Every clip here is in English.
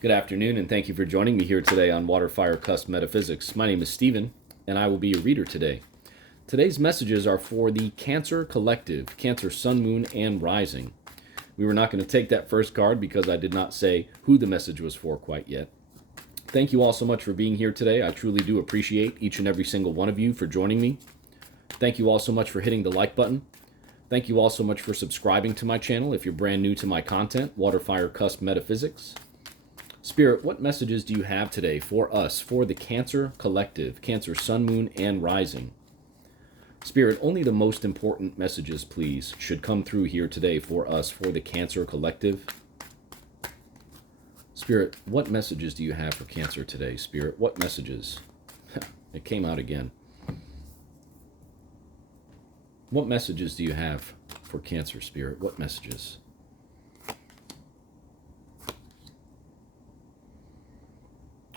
Good afternoon, and thank you for joining me here today on WaterFireCusp Metaphysics. My name is Stephen, and I will be your reader today. Today's messages are for the Cancer Collective, Cancer Sun, Moon, and Rising. We were not going to take that first card because I did not say who the message was for quite yet. Thank you all so much for being here today. I truly do appreciate each and every single one of you for joining me. Thank you all so much for hitting the like button. Thank you all so much for subscribing to my channel if you're brand new to my content, WaterFireCusp Metaphysics. Spirit, what messages do you have today for us, for the Cancer Collective, Cancer Sun, Moon, and Rising? Spirit, only the most important messages, please, should come through here today for us, for the Cancer Collective. Spirit, what messages do you have for Cancer today? Spirit, what messages? It came out again. What messages do you have for Cancer, Spirit? What messages?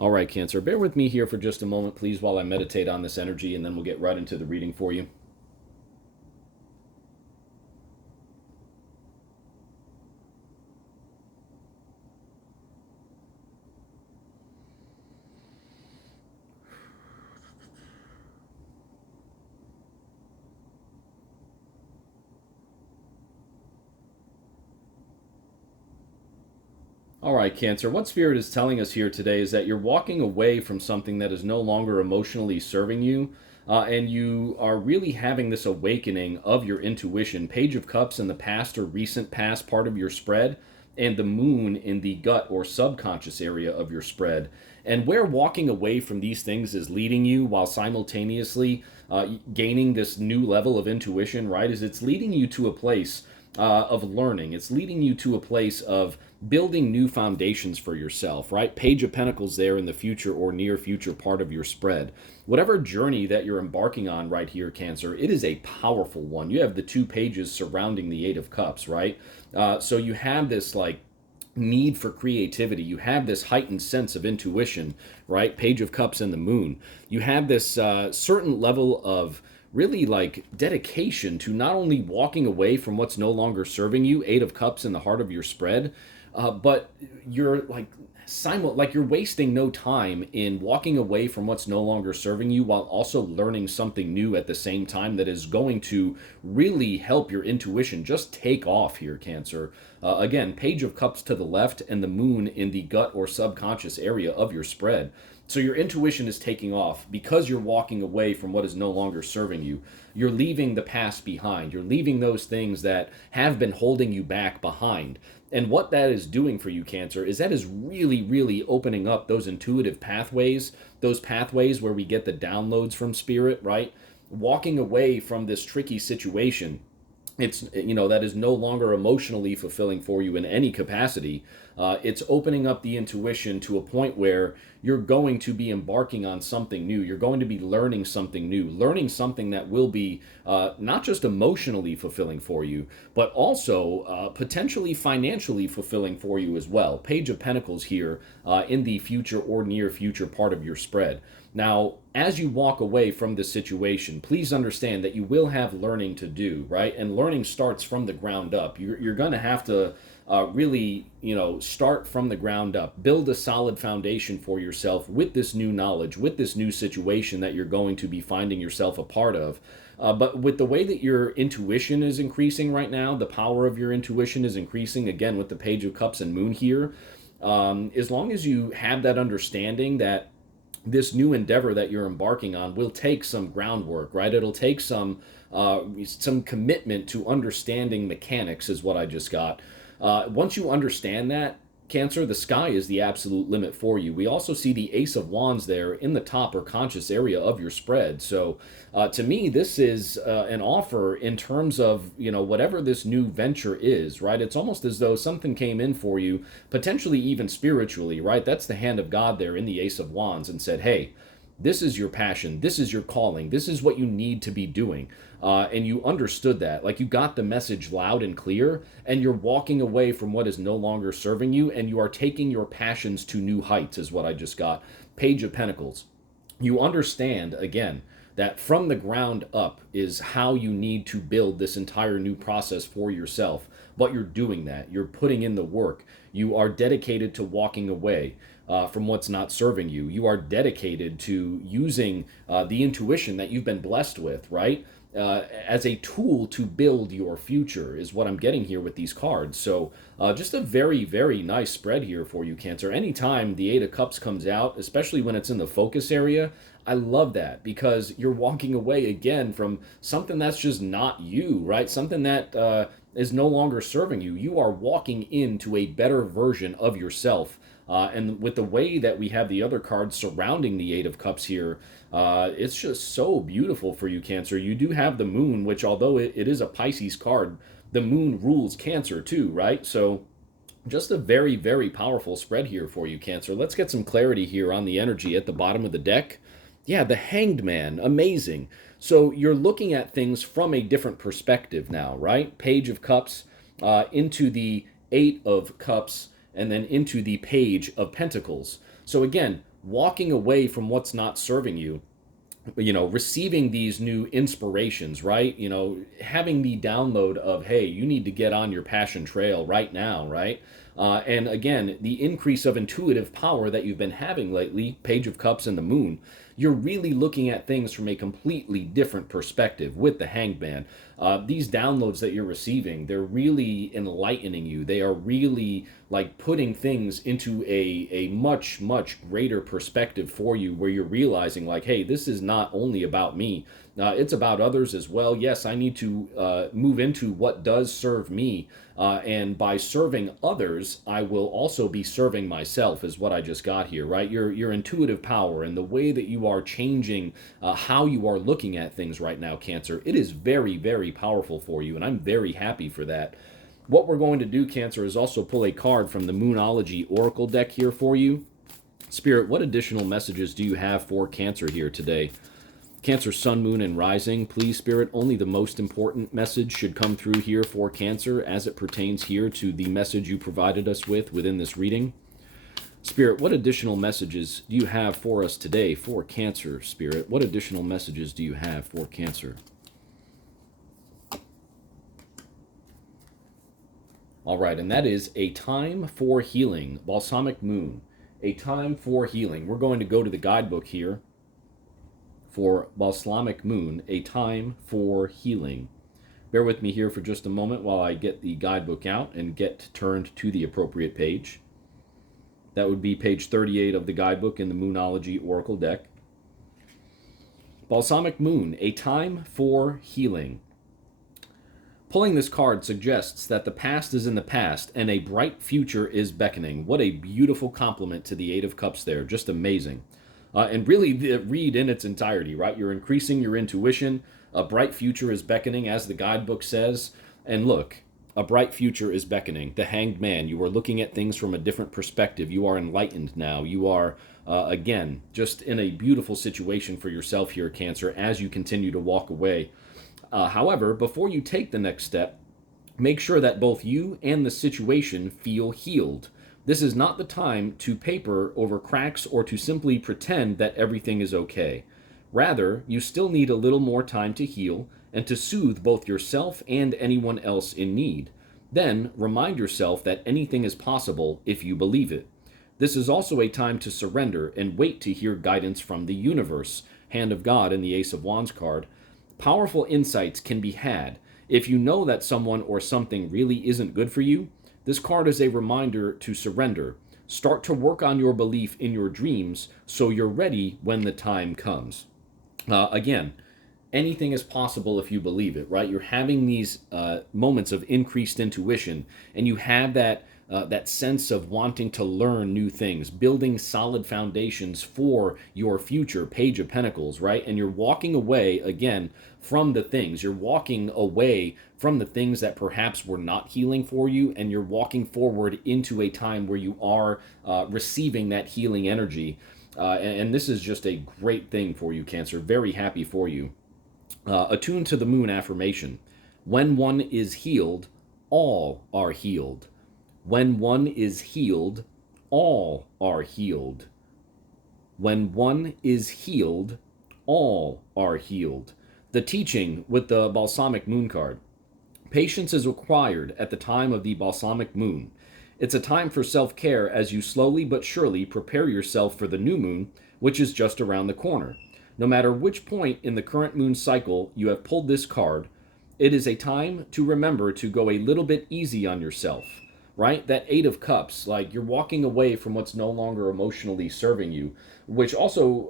All right, Cancer, bear with me here for just a moment, please, while I meditate on this energy, and then we'll get right into the reading for you. All right, Cancer, what Spirit is telling us here today is that you're walking away from something that is no longer emotionally serving you, and you are really having this awakening of your intuition. Page of Cups in the past or recent past part of your spread, and the moon in the gut or subconscious area of your spread. And where walking away from these things is leading you while simultaneously gaining this new level of intuition, right, is it's leading you to a place of learning. It's leading you to a place of building new foundations for yourself, right? Page of Pentacles there in the future or near future part of your spread. Whatever journey that you're embarking on right here, Cancer, it is a powerful one. You have the two pages surrounding the Eight of Cups, right? So you have this like need for creativity. You have this heightened sense of intuition, right? Page of Cups and the moon. You have this certain level of really like dedication to not only walking away from what's no longer serving you, Eight of Cups in the heart of your spread, but you're like you're wasting no time in walking away from what's no longer serving you while also learning something new at the same time that is going to really help your intuition just take off here, Cancer. Again, Page of Cups to the left and the moon in the gut or subconscious area of your spread. So your intuition is taking off because you're walking away from what is no longer serving you. You're leaving the past behind. You're leaving those things that have been holding you back behind. And what that is doing for you, Cancer, is that is really, really opening up those intuitive pathways, those pathways where we get the downloads from Spirit, right? Walking away from this tricky situation, it's, that is no longer emotionally fulfilling for you in any capacity. It's opening up the intuition to a point where you're going to be embarking on something new. You're going to be learning something new, learning something that will be not just emotionally fulfilling for you, but also potentially financially fulfilling for you as well. Page of Pentacles here in the future or near future part of your spread. Now, as you walk away from this situation, please understand that you will have learning to do, right? And learning starts from the ground up. You're going to have to really, start from the ground up, build a solid foundation for yourself with this new knowledge, with this new situation that you're going to be finding yourself a part of. But with the way that your intuition is increasing right now, the power of your intuition is increasing, again, with the Page of Cups and Moon here. As long as you have that understanding that this new endeavor that you're embarking on will take some groundwork, right? It'll take some commitment to understanding mechanics is what I just got. Once you understand that, Cancer, the sky is the absolute limit for you. We also see the Ace of Wands there in the top or conscious area of your spread. So to me, this is an offer in terms of, whatever this new venture is, right? It's almost as though something came in for you, potentially even spiritually, right? That's the hand of God there in the Ace of Wands and said, hey, this is your passion. This is your calling. This is what you need to be doing. And you understood that. Like you got the message loud and clear, and you're walking away from what is no longer serving you, and you are taking your passions to new heights, is what I just got. Page of Pentacles. You understand, again, that from the ground up is how you need to build this entire new process for yourself. but you're doing that. You're putting in the work. You are dedicated to walking away from what's not serving you. You are dedicated to using the intuition that you've been blessed with, right? As a tool to build your future is what I'm getting here with these cards. So just a very, very nice spread here for you, Cancer. Anytime the Eight of Cups comes out, especially when it's in the focus area, I love that because you're walking away again from something that's just not you, right? Something that is no longer serving you. You are walking into a better version of yourself. And with the way that we have the other cards surrounding the Eight of Cups here, it's just so beautiful for you, Cancer. You do have the Moon, which although it is a Pisces card, the Moon rules Cancer too, right? So just a very, very powerful spread here for you, Cancer. Let's get some clarity here on the energy at the bottom of the deck. Yeah, the Hanged Man, amazing. So you're looking at things from a different perspective now, right? Page of Cups into the Eight of Cups, and then into the Page of Pentacles. So again, walking away from what's not serving you, receiving these new inspirations, right? Having the download of, hey, you need to get on your passion trail right now, right? And again, the increase of intuitive power that you've been having lately, Page of Cups and the Moon, you're really looking at things from a completely different perspective with the Hanged Man. These downloads that you're receiving, they're really enlightening you. They are really like putting things into a much, much greater perspective for you where you're realizing like, hey, this is not only about me. It's about others as well. Yes, I need to move into what does serve me. And by serving others, I will also be serving myself is what I just got here, right? Your intuitive power and the way that you are changing how you are looking at things right now, Cancer, it is very, very powerful for you. And I'm very happy for that. What we're going to do, Cancer, is also pull a card from the Moonology Oracle deck here for you. Spirit, what additional messages do you have for Cancer here today? Cancer, Sun, Moon, and Rising. Please, Spirit, only the most important message should come through here for Cancer as it pertains here to the message you provided us with within this reading. Spirit, what additional messages do you have for us today for Cancer, Spirit? What additional messages do you have for Cancer? All right, and that is a time for healing. Balsamic Moon, a time for healing. We're going to go to the guidebook here for Balsamic Moon, a time for healing. Bear with me here for just a moment while I get the guidebook out and get turned to the appropriate page. That would be page 38 of the guidebook in the Moonology Oracle deck. Balsamic Moon, a time for healing. Pulling this card suggests that the past is in the past and a bright future is beckoning. What a beautiful compliment to the Eight of Cups there. Just amazing. And really read in its entirety, right? You're increasing your intuition. A bright future is beckoning, as the guidebook says. And look, a bright future is beckoning. The Hanged Man, you are looking at things from a different perspective. You are enlightened now. You are, again, just in a beautiful situation for yourself here, Cancer, as you continue to walk away. However, before you take the next step, make sure that both you and the situation feel healed. This is not the time to paper over cracks or to simply pretend that everything is okay. Rather, you still need a little more time to heal and to soothe both yourself and anyone else in need. Then, remind yourself that anything is possible if you believe it. This is also a time to surrender and wait to hear guidance from the universe, Hand of God and the Ace of Wands card. Powerful insights can be had. If you know that someone or something really isn't good for you, this card is a reminder to surrender. Start to work on your belief in your dreams so you're ready when the time comes. Again, anything is possible if you believe it, right? You're having these moments of increased intuition, and you have that sense of wanting to learn new things, building solid foundations for your future, Page of Pentacles, right? And you're walking away, again, from the things. You're walking away from the things that perhaps were not healing for you, and you're walking forward into a time where you are receiving that healing energy. And this is just a great thing for you, Cancer. Very happy for you. Attuned to the Moon affirmation. When one is healed, all are healed. When one is healed, all are healed. When one is healed, all are healed. The teaching with the Balsamic Moon card. Patience is required at the time of the balsamic moon. It's a time for self care as you slowly but surely prepare yourself for the new moon, which is just around the corner. No matter which point in the current moon cycle you have pulled this card, it is a time to remember to go a little bit easy on yourself, right? That Eight of Cups, like you're walking away from what's no longer emotionally serving you, which also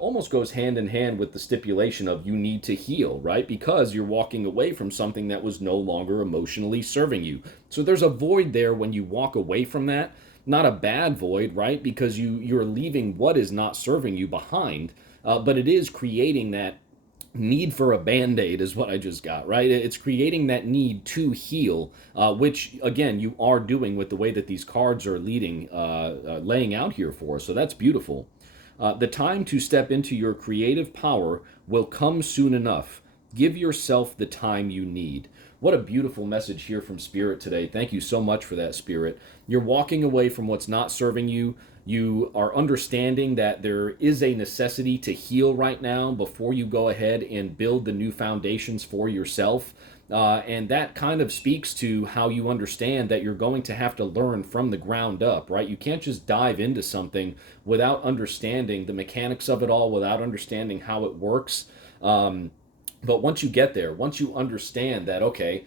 almost goes hand in hand with the stipulation of you need to heal, right? Because you're walking away from something that was no longer emotionally serving you. So there's a void there when you walk away from that. Not a bad void, right? Because you're leaving what is not serving you behind, but it is creating that need for a band-aid is what I just got, right? It's creating that need to heal, which again you are doing with the way that these cards are laying out here for us. So that's beautiful. The time to step into your creative power will come soon enough. Give yourself the time you need. What a beautiful message here from Spirit today. Thank you so much for that, Spirit. You're walking away from what's not serving you. You are understanding that there is a necessity to heal right now before you go ahead and build the new foundations for yourself. And that kind of speaks to how you understand that you're going to have to learn from the ground up, right? You can't just dive into something without understanding the mechanics of it all, without understanding how it works. But once you get there, once you understand that, okay,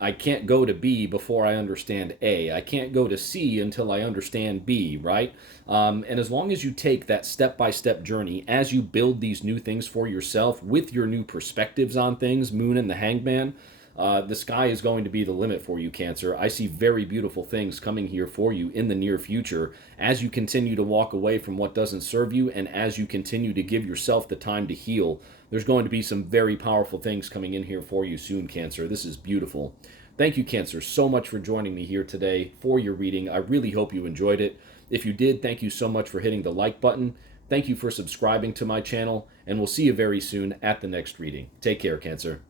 I can't go to B before I understand A. I can't go to C until I understand B, right? And as long as you take that step-by-step journey as you build these new things for yourself with your new perspectives on things, Moon and the Hangman, the sky is going to be the limit for you, Cancer. I see very beautiful things coming here for you in the near future as you continue to walk away from what doesn't serve you and as you continue to give yourself the time to heal. There's going to be some very powerful things coming in here for you soon, Cancer. This is beautiful. Thank you, Cancer, so much for joining me here today for your reading. I really hope you enjoyed it. If you did, thank you so much for hitting the like button. Thank you for subscribing to my channel, and we'll see you very soon at the next reading. Take care, Cancer.